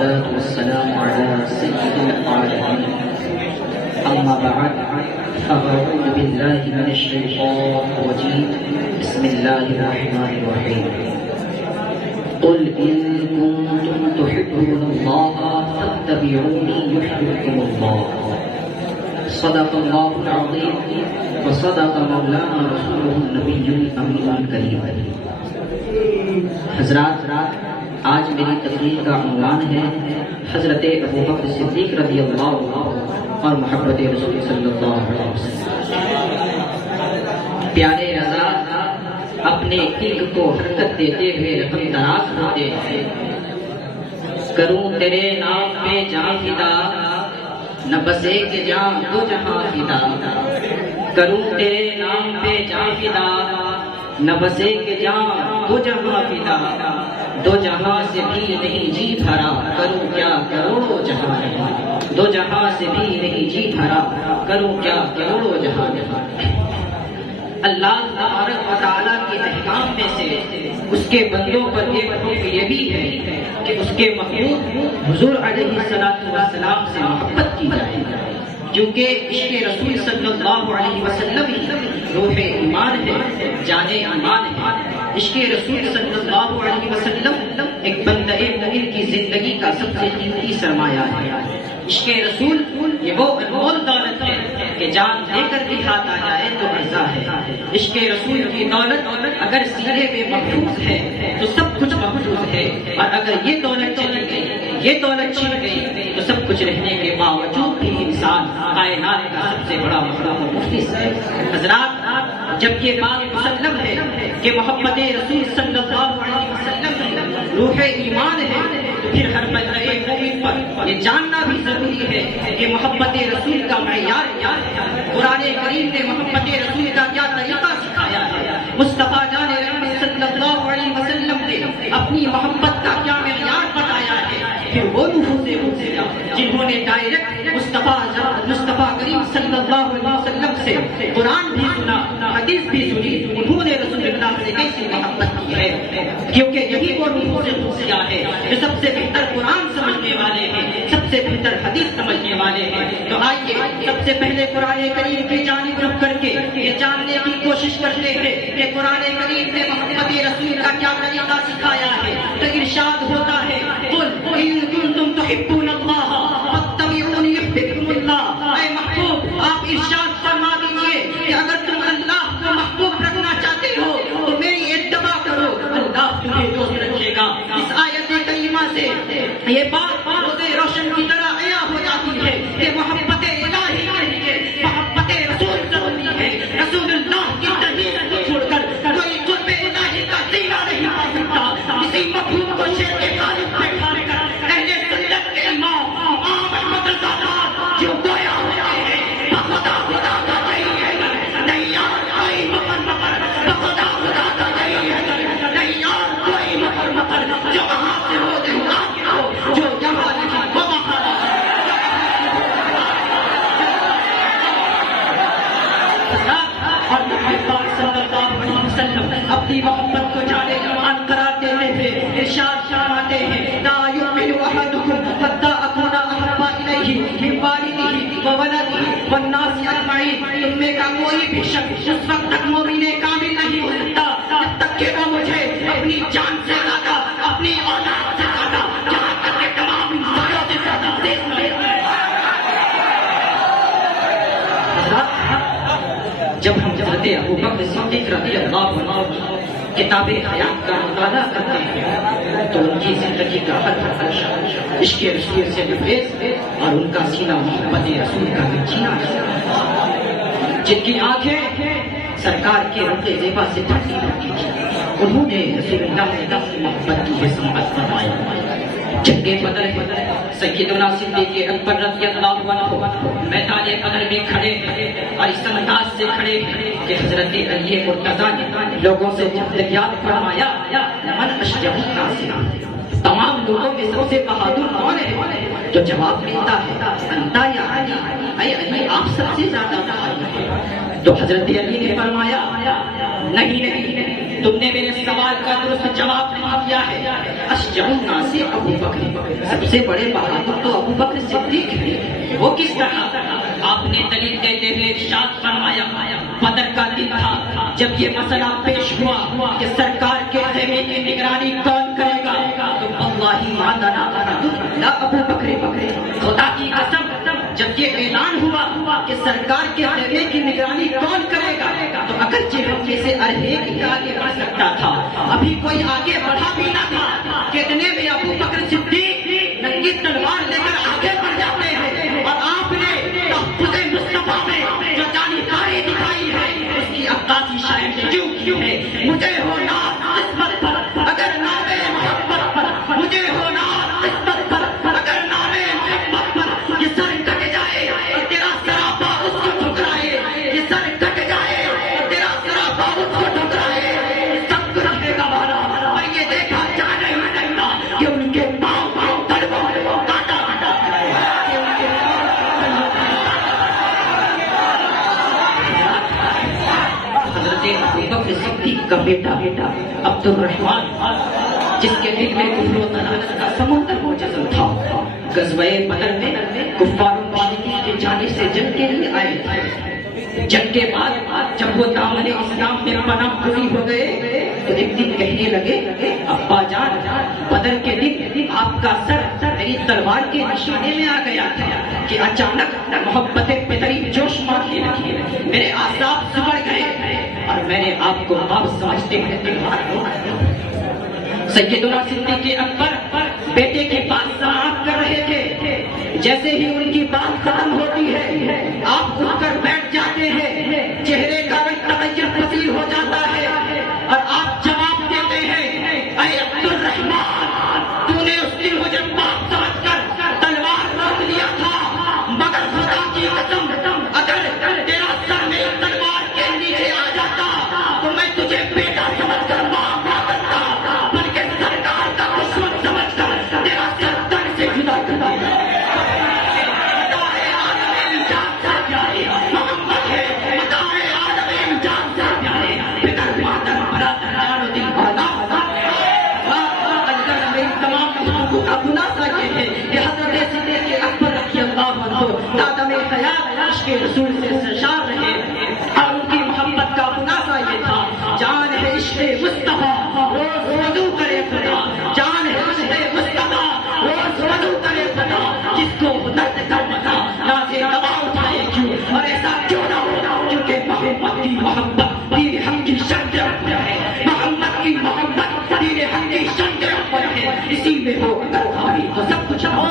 والصلاة والسلام على سيد العالمين أما بعد فأعوذ بالله من الشيطان الرجيم بسم الله الرحمن الرحيم قل إن كنتم تحبون الله فاتبعوني يحببكم الله صدق الله العظيم وصدق مولانا رسوله النبي الأمين الكريم. حضرات، آج میری تقریر کا عنوان ہے حضرت ابوبکر صدیق رضی اللہ عنہ اور محبت رسول صلی اللہ علیہ وسلم. پیارے رضا اپنے دل کو حرکت دیتے ہوئے رقم دراز ہوتے ہیں. کروں تیرے نام پہ جاں فدا، نہ بس ایک جاں دو جہاں فدا. کروں تیرے نام پہ جاں فدا، نہ بس ایک جاں دو جہاں فدا. دو جہاں سے بھی نہیں جی بھرا، کروں کیا کروڑوں جہاں جہاں. دو جہاں سے بھی نہیں جی بھرا، کروں کیا کروڑوں جہاں جہاں. اللہ تبارک و تعالیٰ کے احکام میں سے اس کے بندوں پر ایک حکم یہ بھی ہے کہ اس کے محبوب حضور علیہ السلام سے محبت کی جائے، کیونکہ عشق رسول صلی اللہ علیہ وسلم روح ایمان ہے، جان ایمان ہے. عشق رسول صلی اللہ علیہ وسلم ایک بندہ مومن کی زندگی کا سب سے قیمتی سرمایہ ہے. عشق رسول یہ وہ انمول دولت ہے کہ جان دے کر بھی ہاتھ آ جائے تو ارزاں ہے. عشق رسول کی دولت اگر سینے میں محفوظ ہے تو سب کچھ محفوظ ہے، اور اگر یہ دولت چلی گئی، یہ دولت چھن گئی تو سب کچھ رہنے کے باوجود بھی انسان کائنات کا سب سے بڑا محروم و مفلس ہے. حضرات، جب یہ بات مسلم ہے کہ محبت رسول صلی اللہ علیہ وسلم روح ایمان ہے، تو پھر ہر بندہ مومن پر یہ جاننا بھی ضروری ہے کہ محبت رسول کا معیار کیا ہے. قرآن کریم نے محبت رسول کا کیا طریقہ سکھایا ہے. مصطفیٰ جان رحمت صلی اللہ علیہ وسلم نے اپنی محبت کا کیا معیار بتایا ہے. پھر وہ نفوس مومنہ جنہوں نے ڈائریکٹ مصطفیٰ کریم صلی اللہ علیہ وسلم سے قرآن بھی سنا، حدیث بھی سنی، انہوں نے رسول اللہ سے کیسی محبت کی ہے. کیونکہ یہی وہ نفوس مومنہ ہے جو سب سے بہتر قرآن سمجھنے والے ہیں، سب سے بہتر حدیث سمجھنے والے ہیں. تو آئیے سب سے پہلے قرآن کریم کی جانب رخ کر کے یہ جاننے کی کوشش کرتے ہیں کہ قرآن کریم نے محبت رسول کا کیا طریقہ سکھایا ہے. تو ارشاد ہوتا ہے قل ان کنتم تحبون اللہ فاتبعونی یحببکم اللہ. اے محبوب، آپ ارشاد فرما دیجئے کہ اگر تم اللہ کو محبوب رکھنا چاہتے ہو تو میری اتباع کرو، اللہ تمہیں دوست رکھے گا. اس آیت کریمہ سے یہ بات روز روشن کی طرح عیاں ہو جاتی ہے کہ محبت الہی نہیں ہے، محبت رسول ضروری ہے. رسول اللہ کی تحریر کو چھوڑ کر کوئی قرب الہی کا سینہ نہیں پا سکتا. اسی مفہوم کو شیر کے غالب میں ڈال کر اہل سنت کے امام احمد رضا جو گویا ہوتے ہیں خدا خدا کا نہیں ہے، نہیں یار کوئی مکر مکر، خدا خدا کا نہیں ہے، نہیں یار کوئی مکر مکر. جو وہاں سے ہو جو یہاں نہیں وہ وہاں. اور محمد صلی اللہ علیہ وسلم اپنی محبت کو جانے جوان قرار دیتے تھے. ارشاد فرماتے ہیں لا یؤمن احدکم حتی اکون احب الیہ من والدہ وولدہ والناس اجمعین. تم میں کا کوئی بھی شخص اس وقت تک مومن کامل نہیں ہو سکتا جب تک کہ وہ مجھے اپنی جان سے زیادہ، اپنی اولاد سے زیادہ، جہاں تک کہ تمام انسانوں سے زیادہ عزیز نہ ہو. جب ہم حضرت ابوبکر صدیق رضی اللہ عنہ کتاب حیات کا مطالعہ کرتے ہیں تو ان کی زندگی کا ہر عشق رسول سے لبریز اور ان کا سینہ محبت رسول کا جینا ہے. جن کی آنکھیں سرکار کے رنگ زیبا سے ڈھکی ہوتی تھی، انہوں نے رسول اللہ سے محبت کی سماعت فرمائی. جنگ بدر سیدنا صدیق اکبر رضی اللہ عنہ میدان بدر میں کھڑے اور اس انداز سے کھڑے کہ حضرت علی مرتضیٰ نے لوگوں سے جب یاد فرمایا من اشجع الناس، تمام لوگوں میں سب سے بہادر کون ہے؟ تو جواب ملتا ہے انت یا علی، اے علی آپ سب سے زیادہ بہادر ہیں. تو حضرت علی نے فرمایا نہیں، تم نے میرے سوال کا درست جواب نہیں دیا ہے. اشجع الناس ابو بکر، سب سے بڑے بہادر تو ابو بکر صدیق ہیں. وہ کس طرح؟ آپ نے دلیل دیتے ہوئے ارشاد فرمایا بدر کا دن تھا جب یہ مسئلہ پیش ہوا کہ سرکار کے خیمے کی نگرانی کون کرے گا، تو واللہ ما لنا الا ابو بکر. خدا کی قسم جب یہ اعلان ہوا کہ سرکار کے خیمے کی نگرانی کون کرے گا، تو اگرچہ ہم جیسے ارہے کی آگے بڑھ سکتا تھا، ابھی کوئی آگے بڑھا بھی نہ تھا کہ اتنے میں ابو بکر صدیق ننگی تلوار لے کر آگے بڑھ جاتے ہیں. اور آپ نے تحفظ مصطفیٰ میں جو جانکاری دکھائی ہے اس کی عکاسی شاید کیوں ہے. مجھے ہو ناز قسمت پر اگر نام محبت پر، مجھے ہو ناز قسمت پر اگر نام محبت پر. یہ سر کٹ جائے اور تیرا سراپا اس کو ٹھکرائے، یہ سر کٹ جائے اور تیرا سراپا اس کو ٹھکرائے. یہ سب کچھ رہے گا بھرا، اور یہ دیکھا جانے ہی نہیں تھا کہ ان کے پاؤں تلوار کاٹا حضرت ابو بکر صدیق کا بیٹا عبد الرحمن، جس کے دل میں کفر و ضلالت کا سمندر موجود تھا، غزوہ بدر میں کفار و مشرکین کی جانب سے جنگ کے لیے آئے تھے. جنگ کے بعد جب وہ دامن اسلام میں پناہ گزین ہو گئے تو ایک دن کہنے لگے ابا جان بدر کے دن آپ کا سر میری تلوار کے نشانے میں آ گیا تھا کہ اچانک محبت پدری جوش مارنے لگی، میرے اعصاب سمڑ گئے اور میں نے آپ کو باپ سمجھتے ہوئے تلوار ماری. سیدنا صدیق اکبر بیٹے کے پاس سماعت کر رہے تھے. جیسے ہی ان کی بات ختم ہوتی ہے آپ اٹھ کر بیٹھ جاتے ہیں، چہرے کا رنگ تغیر پذیر ہو جاتا ہے اور آپ جواب دیتے ہیں اے عبد الرحمن، تو نے اس دن مجھے باپ سمجھ کر تلوار روک لیا تھا، مگر خدا کی قسم اگر تیرا سر میری تلوار کے نیچے آ جاتا تو میں تجھے بیٹا سمجھ کر باپ نہ کرتا، بلکہ سرکار کا دشمن سمجھ کر تیرا سر تن سے جدا کر دیا. رسول سے سرشار رہے اور ان کی محبت کا خلاصہ یہ تھا جان ہے عشق مصطفیٰ روز وضو کرے خدا، جان ہے عشق مصطفیٰ روز وضو کرے خدا. جس کو درد کا پتا نازے دبا اٹھائے کیوں، اور ایسا کیوں نہ ہو کیونکہ محبت کی محبت دین حق کی شرط پر ہے، محمد کی محبت دین حق کی شرط پر ہے. اسی میں ہو اگر خالی تو سب کچھ ہو.